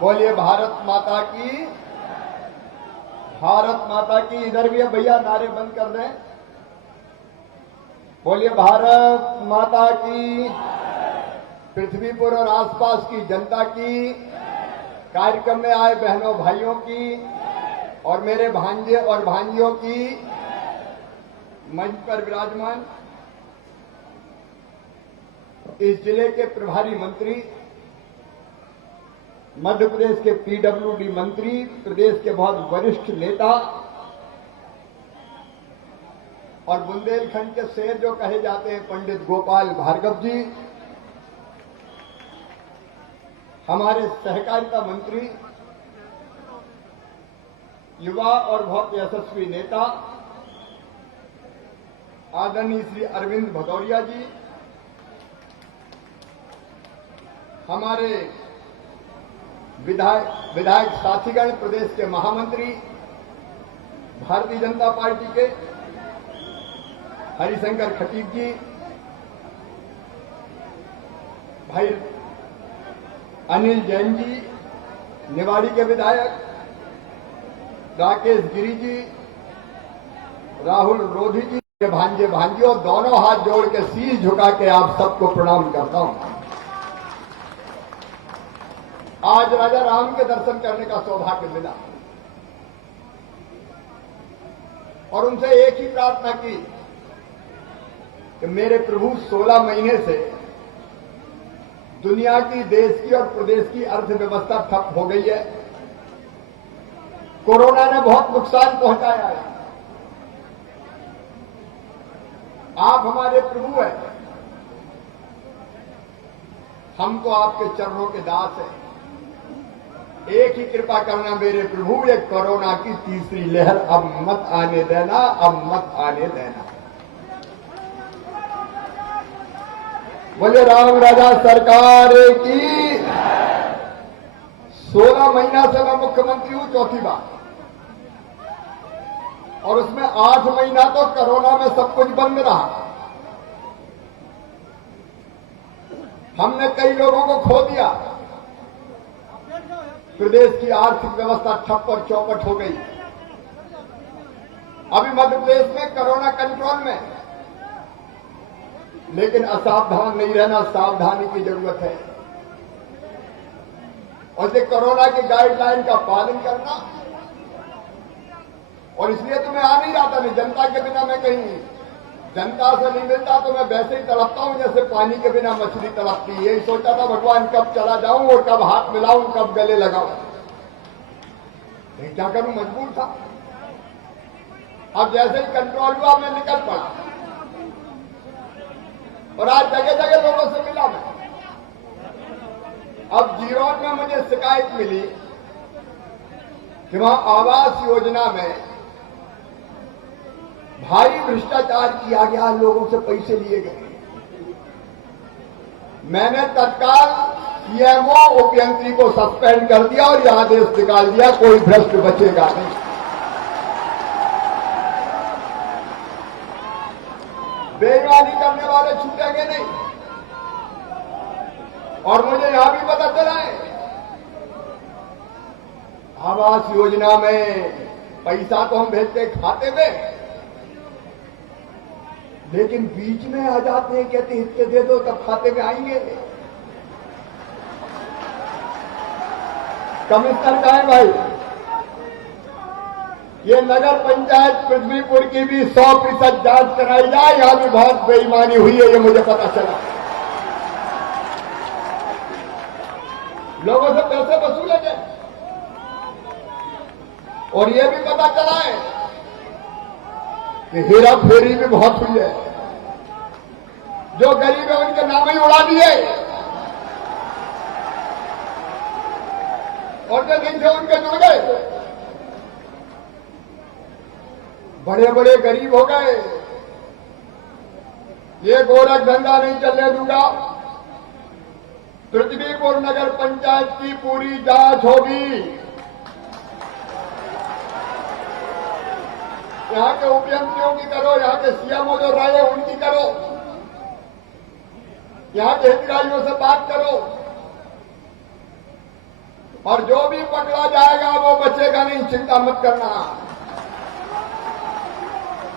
बोलिए भारत माता की, भारत माता की। इधर भी है भैया, नारे बंद कर दें। बोलिए भारत माता की, पृथ्वीपुर और आसपास की जनता की, कार्यक्रम में आए बहनों भाइयों की और मेरे भांजे और भांजियों की, मंच पर विराजमान इस जिले के प्रभारी मंत्री, मध्य प्रदेश के पीडब्ल्यूडी मंत्री, प्रदेश के बहुत वरिष्ठ नेता और बुंदेलखंड के शेर जो कहे जाते हैं पंडित गोपाल भार्गव जी, हमारे सहकारिता मंत्री, युवा और बहुत यशस्वी नेता आदरणीय श्री अरविंद भदौरिया जी, हमारे विधायक साथीगण, प्रदेश के महामंत्री भारतीय जनता पार्टी के हरिशंकर खटीक जी, भाई अनिल जैन जी, निवाड़ी के विधायक राकेश गिरी जी, राहुल रोधी जी, भांजे भांजियों, दोनों हाथ जोड़ के शीश झुका के आप सबको प्रणाम करता हूं। आज राजा राम के दर्शन करने का सौभाग्य मिला और उनसे एक ही प्रार्थना की कि मेरे प्रभु 16 महीने से दुनिया की, देश की और प्रदेश की अर्थव्यवस्था ठप हो गई है। कोरोना ने बहुत नुकसान पहुंचाया है। आप हमारे प्रभु हैं, हम तो आपके चरणों के दास हैं। एक ही कृपा करना मेरे प्रभु, ये कोरोना की तीसरी लहर अब मत आने देना, अब मत आने देना। बोले राम राजा सरकार की। 16 महीना से मैं मुख्यमंत्री हूं, चौथी बार, और उसमें 8 महीना तो कोरोना में सब कुछ बंद रहा। हमने कई लोगों को खो दिया, प्रदेश की आर्थिक व्यवस्था ठप और चौपट हो गई। अभी मध्य प्रदेश में कोरोना कंट्रोल में, लेकिन असावधान नहीं रहना, सावधानी की जरूरत है। और ये कोरोना की गाइडलाइन का पालन करना, और इसलिए तो मैं आ नहीं रहा था। नहीं, जनता के बिना मैं कहीं, जनता से नहीं मिलता तो मैं वैसे ही तड़पता हूं जैसे पानी के बिना मछली तड़पती है। यही सोचा था भगवान कब चला जाऊं और कब हाथ मिलाऊं, कब गले लगाऊं। नहीं, क्या करूं, मजबूर था। अब जैसे ही कंट्रोल हुआ मैं निकल पड़ा और आज जगह जगह लोगों से मिला मैं। अब जीरोड में मुझे शिकायत मिली कि वहां आवास योजना में भारी भ्रष्टाचार किया गया, लोगों से पैसे लिए गए। मैंने तत्काल सीएमओ उपयंत्री को सस्पेंड कर दिया और यह आदेश निकाल दिया, कोई भ्रष्ट बचेगा नहीं। बेईमानी करने वाले छूटेंगे नहीं। और मुझे यहां भी पता चला है, आवास योजना में पैसा तो हम भेजते खाते में, लेकिन बीच में आ जाते हैं, कहते हिस्से दे दो तब खाते में आएंगे। कमिश्नर का है भाई, ये नगर पंचायत पृथ्वीपुर की भी 100% जांच कराई जाए। यहां भी बहुत बेईमानी हुई है, ये मुझे पता चला। लोगों से पैसे वसूले गए और ये भी पता चला है कि हेरा फेरी भी बहुत हुई है। जो गरीब है उनके नाम ही उड़ा दिए और जो नहीं थे उनके जुड़ गए। बड़े बड़े गरीब हो गए। ये गोरख धंधा नहीं चलने दूंगा। पृथ्वीपुर नगर पंचायत की पूरी जांच होगी। यहां के उपयंत्रियों की करो, यहां के सीएमओ जो रहे उनकी करो, यहां के हितग्राहियों से बात करो। और जो भी पकड़ा जाएगा वो बचेगा नहीं, चिंता मत करना।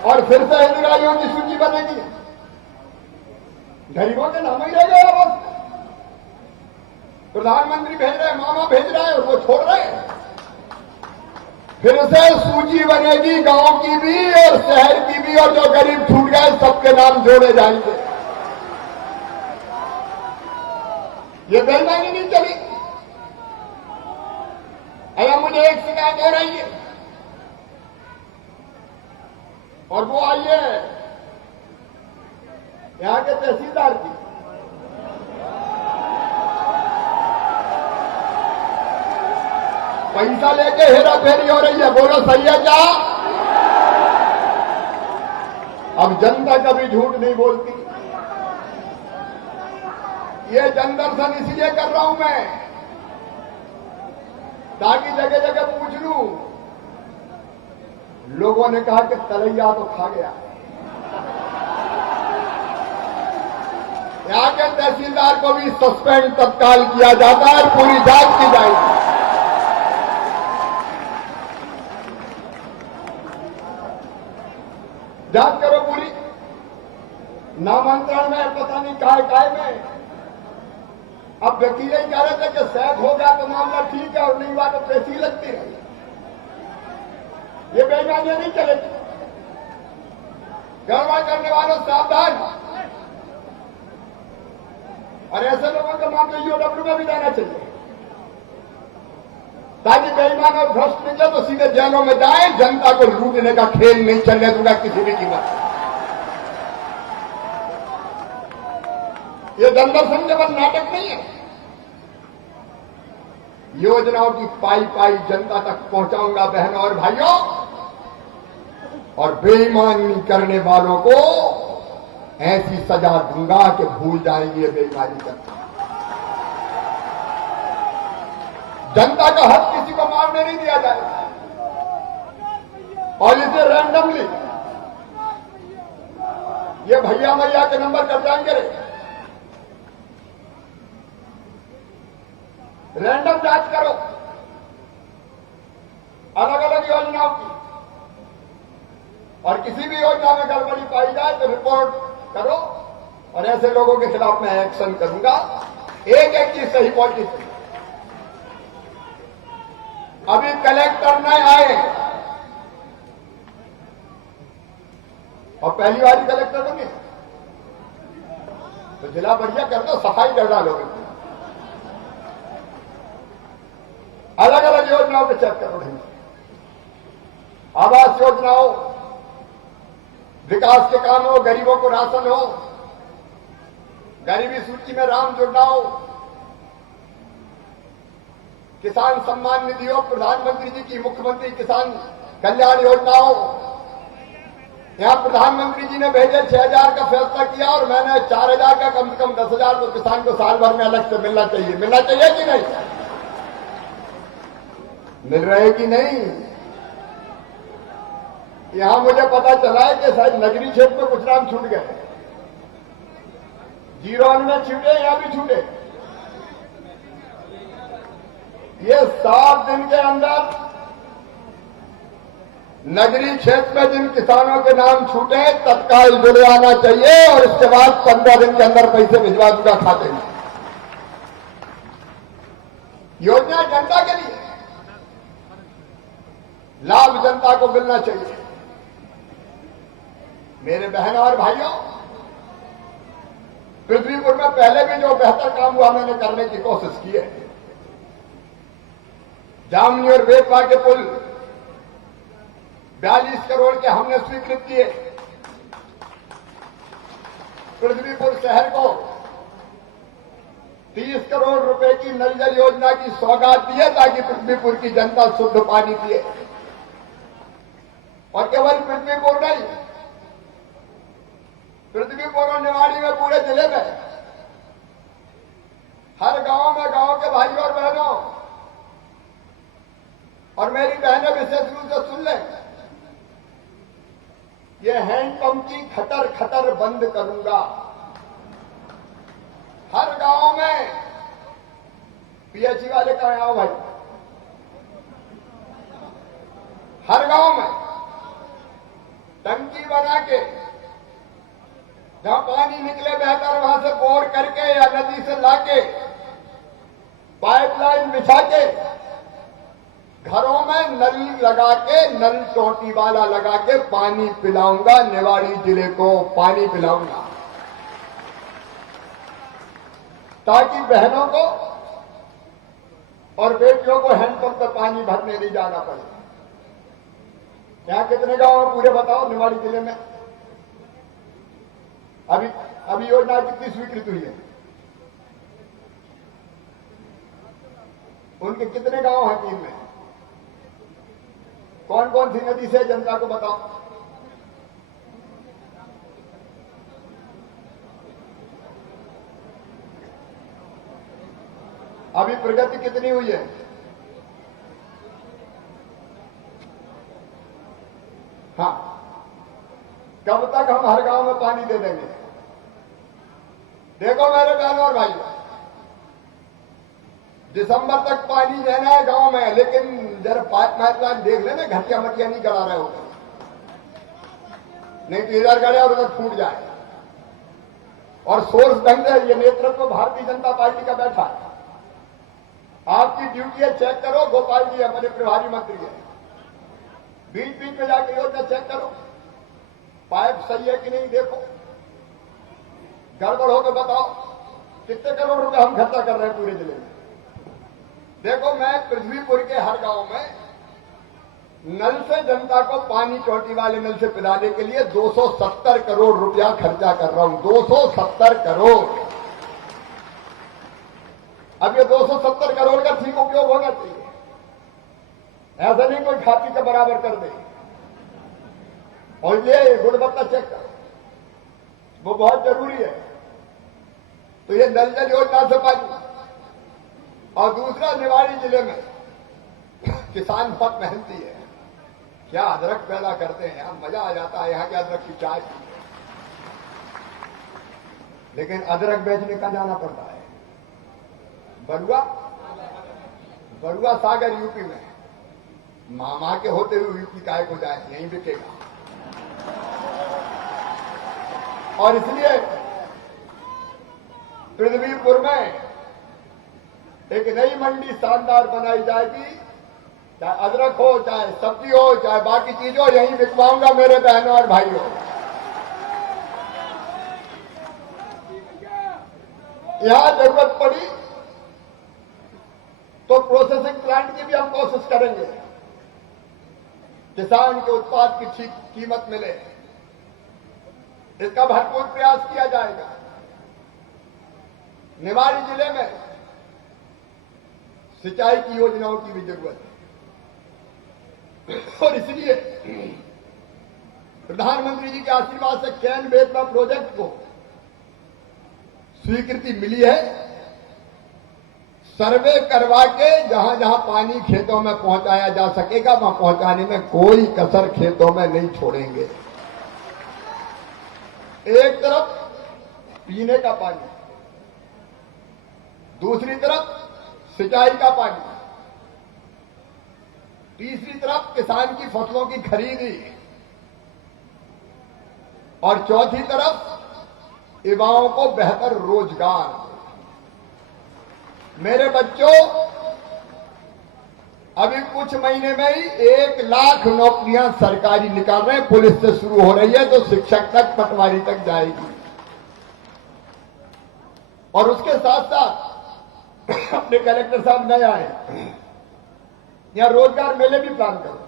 और फिर से हिंदुराइयों की सूची बनेगी, गरीबों के नाम ही रह गया बस। प्रधानमंत्री भेज रहे, मामा भेज रहे हैं, वो छोड़ रहे हैं। फिर से सूची बनेगी गांव की भी और शहर की भी, और जो गरीब छूट गए सबके नाम जोड़े जाएंगे। ये बेईमानी नहीं चली। अरे मुझे एक शिकायत हो रही है, और वो आई है यहां के तहसीलदार की। पैसा लेके हेरा फेरी हो रही है, बोलो सही है क्या? अब जनता कभी झूठ नहीं बोलती। ये जन दर्शन इसलिए कर रहा हूं मैं, ताकि जगह जगह पूछ लूं। लोगों ने कहा कि तलैया तो खा गया। यहां के तहसीलदार को भी सस्पेंड तत्काल किया जाता है, पूरी जांच की जाएगी। जांच करो पूरी। नामांतरण में पता नहीं काय में। अब वकील ही कह रहे थे कि शायद हो गया तो मामला ठीक है, और नहीं हुआ तो पेशी लगती रही। ये बेईमानियां नहीं चलेगी। गड़बड़ करने वालों सावधान। और ऐसे लोगों के मामले ईओडब्ल्यू में भी जाना चाहिए, ताकि बेईमान और भ्रष्ट निकले तो सीधे जेलों में जाए। जनता को लूटने का खेल नहीं चलने दूंगा किसी भी कीमत। ये जनदर्शन केवल नाटक नहीं है। योजनाओं की पाई पाई जनता तक पहुंचाऊंगा बहनों और भाइयों, और बेईमानी करने वालों को ऐसी सजा दूंगा कि भूल जाएंगे बेईमानी करना। जनता का हक किसी को मारने नहीं दिया जाएगा, और इसे रैंडमली ये भैया मैया के नंबर कट जाएंगे रे। रैंडम जांच करो अलग अलग योजनाओं की, और किसी भी योजना में गड़बड़ी पाई जाए तो रिपोर्ट करो, और ऐसे लोगों के खिलाफ मैं एक्शन करूंगा। एक एक चीज सही पॉलिटिक्स। अभी कलेक्टर नहीं आए, और पहली बार कलेक्टर बने तो जिला बढ़िया कर दो, सफाई कर डालो। अलग अलग योजनाओं पे चेक करो। आवास योजना हो, विकास के काम हो, गरीबों को राशन हो, गरीबी सूची में राम जुड़ना हो, किसान सम्मान निधि हो, प्रधानमंत्री जी की मुख्यमंत्री किसान कल्याण योजना हो। यहां प्रधानमंत्री जी ने भेजे 6,000 का फैसला किया, और मैंने 4,000 का, कम से कम 10,000 तो किसान को साल भर में अलग से मिलना चाहिए। मिलना चाहिए कि नहीं? मिल रहे कि नहीं? यहां मुझे पता चला है कि शायद नगरीय क्षेत्र में कुछ नाम छूट गए। 0 में छूटे, यहां भी छूटे। ये 7 दिन के अंदर नगरीय क्षेत्र में जिन किसानों के नाम छूटे तत्काल जुड़वाना चाहिए, और इसके बाद 15 दिन के अंदर पैसे भिजवा दूंगा खाते में। योजना जनता के लिए, लाभ जनता को मिलना चाहिए। मेरे बहनों और भाइयों, पृथ्वीपुर में पहले भी जो बेहतर काम हुआ मैंने करने की कोशिश की है। जामनी और बेतवा के पुल 42 करोड़ के हमने स्वीकृत किए। पृथ्वीपुर शहर को 30 करोड़ रुपए की नल जल योजना की सौगात दी है, ताकि पृथ्वीपुर की जनता शुद्ध पानी पिए। और केवल पृथ्वीपुर नहीं, पृथ्वीपुर और निवाड़ी में पूरे जिले में हर गांव में गांव के भाई और बहनों, और मेरी बहनें विशेष रूप से सुन लें, ये हैंडपंप की खटर खटर बंद करूंगा। हर गांव में पीएचई वाले कहां आओ भाई, हर गांव में टंकी बना के जहां पानी निकले बेहतर वहां से बोर करके या नदी से लाके पाइपलाइन बिछा के घरों में नल लगा के, नल टोटी वाला लगा के पानी पिलाऊंगा, निवाड़ी जिले को पानी पिलाऊंगा, ताकि बहनों को और बेटियों को हैंडपंप पर पानी भरने नहीं जाना पड़े। यहां कितने गांव हैं पूरे बताओ निवाड़ी जिले में? अभी योजना कितनी स्वीकृत हुई है? उनके कितने गांव हैं टीम में? कौन कौन सी नदी से जनता को बताओ। अभी प्रगति कितनी हुई है? हाँ, कब तक हम हर गांव में पानी दे देंगे? देखो मेरे बहनों और भाइयों, दिसंबर तक पानी देना है गांव में, लेकिन जरा पाइपलाइन देख लेना, घटिया मटिया नहीं करा रहे होते, नहीं तो इधर गड़े और उधर फूट जाए। और सोर्स ढंग से ये नेतृत्व भारतीय जनता पार्टी का बैठा है। आपकी ड्यूटी है, चेक करो। गोपाल जी हमारे प्रभारी मंत्री है, बीच बीच में जाके योजना चेक करो, पाइप सही है कि नहीं देखो, गड़बड़ हो तो बताओ। कितने करोड़ रुपए हम खर्चा कर रहे हैं पूरे जिले में? देखो, मैं पृथ्वीपुर के हर गांव में नल से जनता को पानी टोटी वाले नल से पिलाने के लिए 270 करोड़ रुपया खर्चा कर रहा हूं। 270 करोड़। अब ये 270 करोड़ का ठीक उपयोग होना चाहिए, ऐसा नहीं कोई खाती का बराबर कर दे। और ये गुणवत्ता चेक करो, वो बहुत जरूरी है। तो ये नल जल योजना से पानी। और दूसरा, निवाड़ी जिले में किसान बहुत मेहनती है, क्या अदरक पैदा करते हैं यार, मजा आ जाता है यहाँ के अदरक की चाय पी। लेकिन अदरक बेचने का जाना पड़ता है बरुआ सागर यूपी में। मामा के होते हुए यूपी काय को जाए, यहीं बिकेगा। और इसलिए पृथ्वीपुर में एक नई मंडी शानदार बनाई जाएगी, चाहे अदरक हो, चाहे सब्जी हो, चाहे बाकी चीज हो, यहीं बिकवाऊंगा मेरे बहनों और भाइयों। यहां जरूरत पड़ी तो प्रोसेसिंग प्लांट की भी हम कोशिश करेंगे, किसान के उत्पाद की ठीक कीमत मिले, इसका भरपूर प्रयास किया जाएगा। निवाड़ी जिले में सिंचाई की योजनाओं की भी जरूरत है, और इसलिए प्रधानमंत्री जी के आशीर्वाद से कैन बेतवा प्रोजेक्ट को स्वीकृति मिली है। सर्वे करवा के जहां जहां पानी खेतों में पहुंचाया जा सकेगा वहां पहुंचाने में कोई कसर खेतों में नहीं छोड़ेंगे। एक तरफ पीने का पानी, दूसरी तरफ सिंचाई का पानी, तीसरी तरफ किसान की फसलों की खरीदी, और चौथी तरफ युवाओं को बेहतर रोजगार। मेरे बच्चों, अभी कुछ महीने में ही 1 लाख नौकरियां सरकारी निकाल रहे हैं। पुलिस से शुरू हो रही है तो शिक्षक तक, पटवारी तक जाएगी। और उसके साथ साथ अपने कलेक्टर साहब नए आए, यहां रोजगार मेले भी प्लान करो,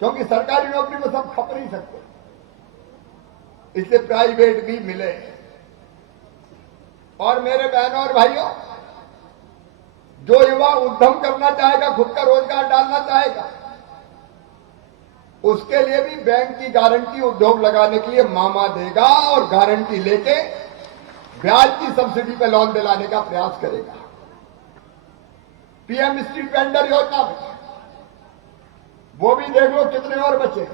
क्योंकि सरकारी नौकरी में सब खप नहीं सकते, इसलिए प्राइवेट भी मिले। और मेरे बहनों और भाइयों, जो युवा उद्यम करना चाहेगा, खुद का रोजगार डालना चाहेगा, उसके लिए भी बैंक की गारंटी उद्योग लगाने के लिए मामा देगा, और गारंटी लेके ब्याज की सब्सिडी पे लोन दिलाने का प्रयास करेगा। पीएम स्ट्रीट वेंडर योजना में वो भी देख लो कितने और बचे।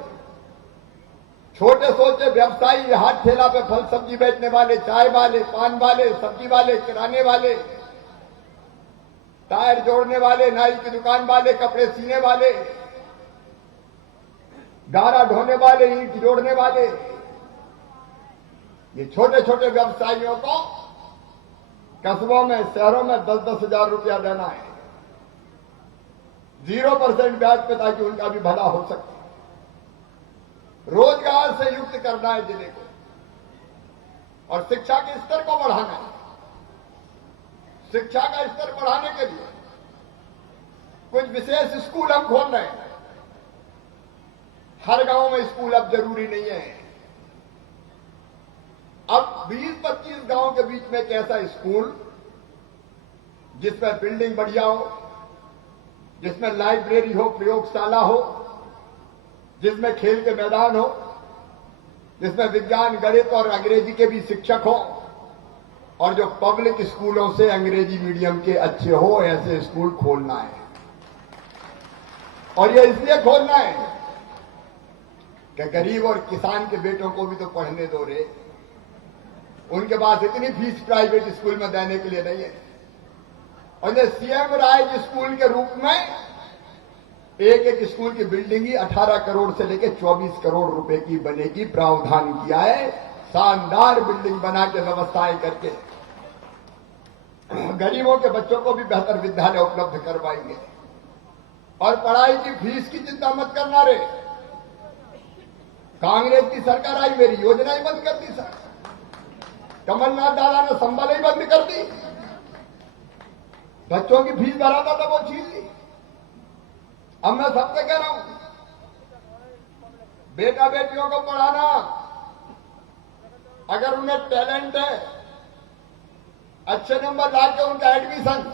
छोटे सोचे व्यवसायी, हाथ ठेला पे फल सब्जी बेचने वाले, चाय वाले, पान वाले, सब्जी वाले, किराने वाले, टायर जोड़ने वाले, नाई की दुकान वाले, कपड़े सीने वाले, गारा ढोने वाले, ईंट जोड़ने वाले, ये छोटे छोटे व्यवसायियों को कस्बों में, शहरों में 10-10 हजार रुपया देना है 0% ब्याज पे, ताकि उनका भी भला हो सके। रोजगार से युक्त करना है जिले को, और शिक्षा के स्तर को बढ़ाना है। शिक्षा का स्तर बढ़ाने के लिए कुछ विशेष स्कूल हम खोल रहे हैं। हर गांव में स्कूल अब जरूरी नहीं है। अब 20-25 गांव के बीच में एक ऐसा स्कूल जिसमें बिल्डिंग बढ़िया हो, जिसमें लाइब्रेरी हो, प्रयोगशाला हो, जिसमें खेल के मैदान हो, जिसमें विज्ञान, गणित और अंग्रेजी के भी शिक्षक हो, और जो पब्लिक स्कूलों से अंग्रेजी मीडियम के अच्छे हो, ऐसे स्कूल खोलना है। और ये इसलिए खोलना है कि गरीब और किसान के बेटों को भी तो पढ़ने दो रे। उनके पास इतनी फीस प्राइवेट स्कूल में देने के लिए नहीं है। और ये सीएम राइज स्कूल के रूप में एक एक स्कूल की बिल्डिंग ही 18 करोड़ से लेकर 24 करोड़ रुपए की बनेगी, प्रावधान किया है। शानदार बिल्डिंग बना के व्यवस्थाएं करके गरीबों के बच्चों को भी बेहतर विद्यालय उपलब्ध करवाएंगे। और पढ़ाई की फीस की चिंता मत करना रे। कांग्रेस की सरकार आई, मेरी योजना ही बंद कर दी सर। कमलनाथ दादा ने संबल ही बंद कर दी। बच्चों की फीस भराता था, वो छीन ली। अब मैं सबसे कह रहा हूं, बेटा बेटियों को पढ़ाना, अगर उन्हें टैलेंट है, अच्छे नंबर लाके उनका एडमिशन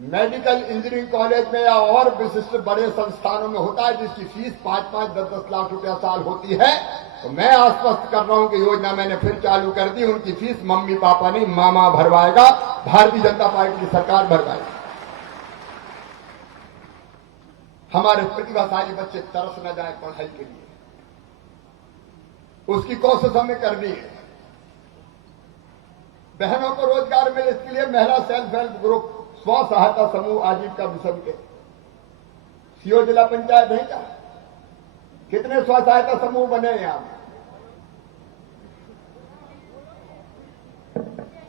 मेडिकल इंजीनियरिंग कॉलेज में या और विशिष्ट बड़े संस्थानों में होता है, जिसकी फीस 5-5, 10-10 लाख रुपया साल होती है, तो मैं आश्वस्त कर रहा हूं कि योजना मैंने फिर चालू कर दी। उनकी फीस मम्मी पापा नहीं, मामा भरवाएगा, भारतीय जनता पार्टी की सरकार भरवाएगी। हमारे प्रतिभाशाली बच्चे तरस न जाए पढ़ाई के लिए, उसकी कोशिश हमें करनी है। बहनों को रोजगार मिले, इसके लिए महिला सेल्फ हेल्प ग्रुप, स्व सहायता समूह आजीविका मिशन के सीओ जिला पंचायत है क्या? कितने स्व सहायता समूह बने हैं यहां?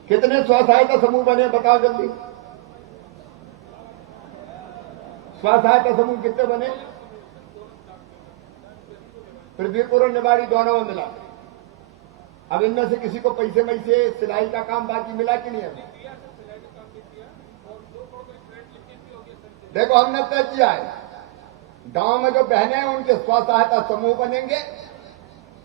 कितने स्व सहायता समूह बने बताओ जल्दी। स्व सहायता समूह कितने बने? पृथ्वीपुर और निवाड़ी दोनों में मिला। अब इनमें से किसी को पैसे में से सिलाई का काम बाकी मिला कि नहीं? अभी देखो, हमने तय किया है, गांव में जो बहनें हैं उनके स्व सहायता समूह बनेंगे।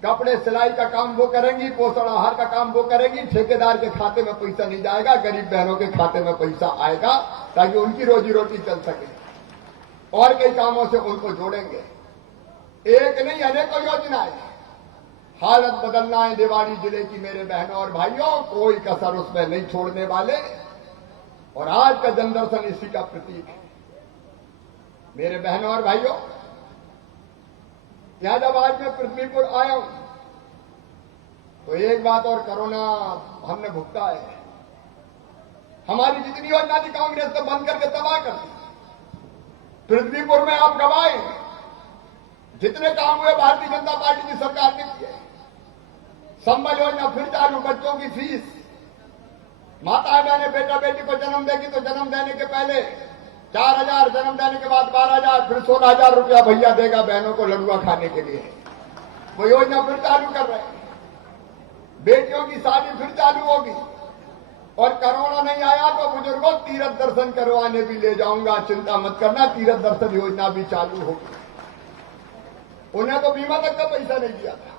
कपड़े सिलाई का काम वो करेंगी, पोषण आहार का काम वो करेंगी। ठेकेदार के खाते में पैसा नहीं जाएगा, गरीब बहनों के खाते में पैसा आएगा, ताकि उनकी रोजी रोटी चल सके। और कई कामों से उनको जोड़ेंगे। एक नहीं, अनेकों योजनाएं। हालत बदलना है निवाड़ी जिले की मेरे बहनों और भाइयों, कोई कसर उसमें नहीं छोड़ने वाले। और आज का जनदर्शन इसी का प्रतीक है मेरे बहनों और भाइयों। यहां जब आज मैं पृथ्वीपुर आया हूं, तो एक बात और कोरोना हमने भुगता है। हमारी जितनी योजना थी कांग्रेस ने बंद करके तबाह कर दी। पृथ्वीपुर में आप गवाए, जितने काम हुए भारतीय जनता पार्टी की सरकार ने किए। संबल योजना फिर चालू, बच्चों की फीस, माता बहने बेटा बेटी को जन्म देगी तो जन्म देने के पहले 4,000, जन्म देने के बाद 12,000, फिर 16,000 रुपया भैया देगा बहनों को लड़ुआ खाने के लिए। वो योजना फिर चालू कर रहे हैं। बेटियों की शादी फिर चालू होगी। और कोरोना नहीं आया तो बुजुर्गों तीर्थ दर्शन करवाने भी ले जाऊंगा, चिंता मत करना। तीर्थ दर्शन योजना भी चालू होगी। उन्हें तो बीमा तक का पैसा नहीं दिया था,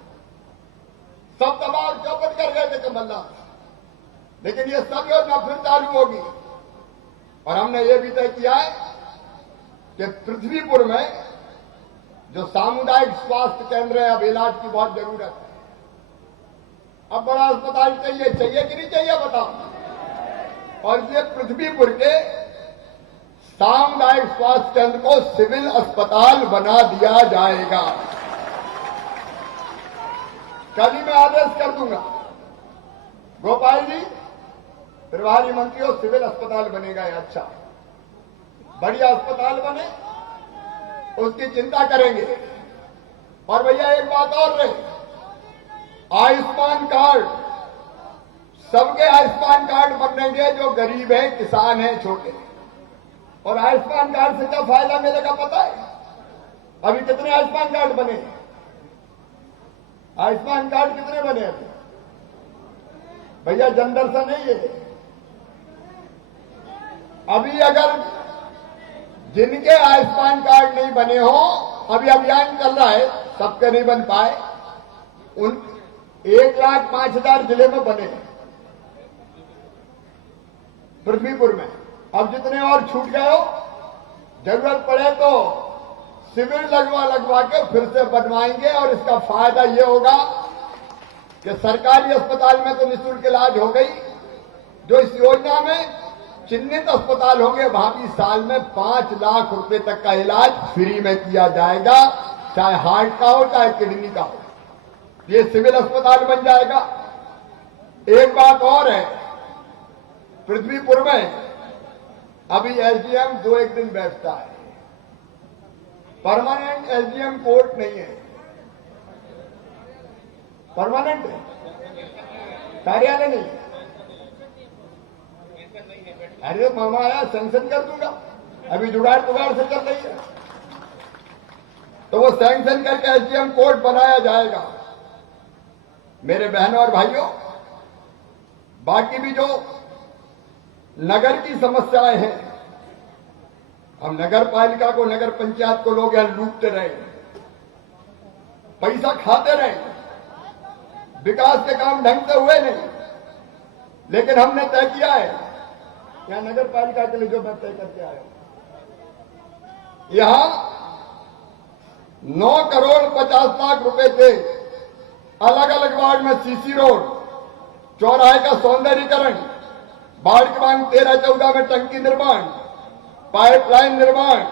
सब दबाव चौपट कर गए थे कमलनाथ। लेकिन ये सब योजना फिर चालू होगी। और हमने ये भी तय किया है कि पृथ्वीपुर में जो सामुदायिक स्वास्थ्य केंद्र है, अब इलाज की बहुत जरूरत है। अब बड़ा अस्पताल चाहिए कि नहीं चाहिए बताओ? और ये पृथ्वीपुर के सामुदायिक स्वास्थ्य केंद्र को सिविल अस्पताल बना दिया जाएगा। कल ही मैं आदेश कर दूंगा, गोपाल जी प्रभारी मंत्री हो, सिविल अस्पताल बनेगा। अच्छा, बढ़िया अस्पताल बने, उसकी चिंता करेंगे। और भैया एक बात और रही, आयुष्मान कार्ड, सबके आयुष्मान कार्ड बनेंगे जो गरीब हैं, किसान हैं, छोटे। और आयुष्मान कार्ड से क्या फायदा मिलेगा पता है? अभी कितने आयुष्मान कार्ड बने? आयुष्मान कार्ड कितने बने अभी? भैया जनदर्शन है ये। अभी अगर जिनके आयुष्मान कार्ड नहीं बने हो, अभी अभियान चल रहा है, सबके नहीं बन पाए, उन 1,05,000 जिले में बने पृथ्वीपुर में। अब जितने और छूट गए हो, जरूरत पड़े तो शिविर लगवा के फिर से बनवाएंगे। और इसका फायदा ये होगा कि सरकारी अस्पताल में तो निःशुल्क इलाज हो गई, जो इस योजना में चिन्हित अस्पताल होंगे वहां भी साल में 5 लाख रुपए तक का इलाज फ्री में किया जाएगा, चाहे हार्ट का हो चाहे किडनी का हो। ये सिविल अस्पताल बन जाएगा। एक बात और है, पृथ्वीपुर में अभी एसडीएम 2-1 दिन बैठता है, परमानेंट एसडीएम कोर्ट नहीं है, परमानेंट है, कार्यालय नहीं। अरे मामा आया सैंक्शन कर दूंगा, अभी जुगाड़ से चल रही है, तो वो सैंक्शन करके एसडीएम कोर्ट बनाया जाएगा। मेरे बहनों और भाइयों, बाकी भी जो नगर की समस्याएं हैं, हम नगर पालिका को, नगर पंचायत को लोग यहां लूटते रहे, पैसा खाते रहे, विकास के काम ढंग से हुए नहीं। लेकिन हमने तय किया है, यहां नगर पालिका के लिए जो मैं तय करके आया हूं, यहां 9 करोड़ 50 लाख रुपए से अलग अलग वार्ड में सीसी रोड, चौराहे का सौंदर्यीकरण, वार्ड क्रमांक 13-14 में टंकी निर्माण, पाइपलाइन निर्माण,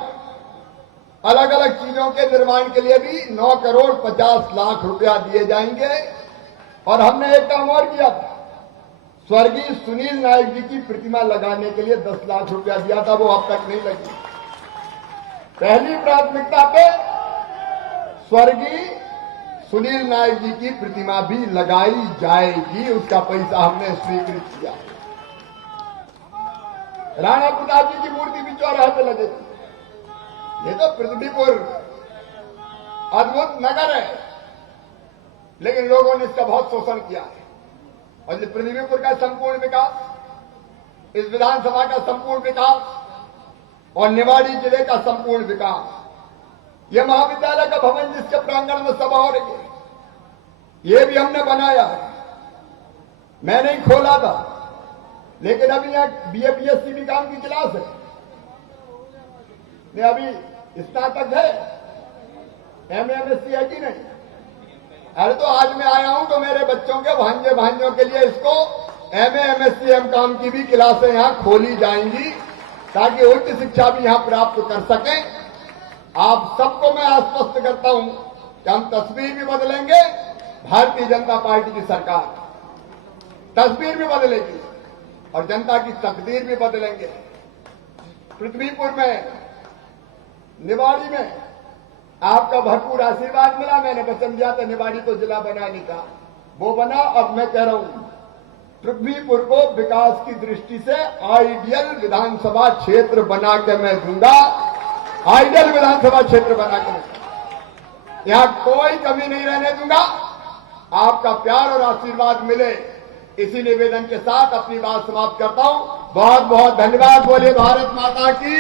अलग अलग चीजों के निर्माण के लिए भी 9 करोड़ 50 लाख रुपया दिए जाएंगे। और हमने एक काम और किया था, स्वर्गीय सुनील नायक जी की प्रतिमा लगाने के लिए 10 लाख रुपया दिया था, वो अब तक नहीं लगी। पहली प्राथमिकता पे स्वर्गीय सुनील नायक जी की प्रतिमा भी लगाई जाएगी, उसका पैसा हमने स्वीकृत किया। राणा प्रताप जी की मूर्ति भी चौराहे पे लगेगी। ये तो पृथ्वीपुर अद्भुत नगर है, लेकिन लोगों ने इसका बहुत शोषण किया है। और इस पृथ्वीपुर का संपूर्ण विकास, इस विधानसभा का संपूर्ण विकास और निवाड़ी जिले का संपूर्ण विकास, यह महाविद्यालय का भवन जिसके प्रांगण में सभा हो रही है, ये भी हमने बनाया है। मैंने ही खोला था, लेकिन अभी यहाँ बीए-बीएससी भी काम की क्लास है, नहीं अभी स्नातक है, एमए-एमएससी है कि नहीं? अरे तो आज मैं आया हूं तो मेरे बच्चों के भांजे भांजों के लिए इसको एमए-एमएससी एम.कॉम की भी क्लासें यहां खोली जाएंगी, ताकि उच्च शिक्षा भी यहां प्राप्त कर सकें। आप सबको मैं आश्वस्त करता हूं कि हम तस्वीर भी बदलेंगे, भारतीय जनता पार्टी की सरकार तस्वीर भी बदलेगी और जनता की तकदीर भी बदलेंगे। पृथ्वीपुर में, निवाड़ी में आपका भरपूर आशीर्वाद मिला। मैंने वचन दिया था निवाड़ी को जिला बनाने का, वो बना। अब मैं कह रहा हूं पृथ्वीपुर को विकास की दृष्टि से आइडियल विधानसभा क्षेत्र बना के मैं दूंगा, आइडियल विधानसभा क्षेत्र बना के यहां कोई कमी नहीं रहने दूंगा। आपका प्यार और आशीर्वाद मिले, इसी निवेदन के साथ अपनी बात समाप्त करता हूं। बहुत बहुत धन्यवाद। बोलिए भारत माता की।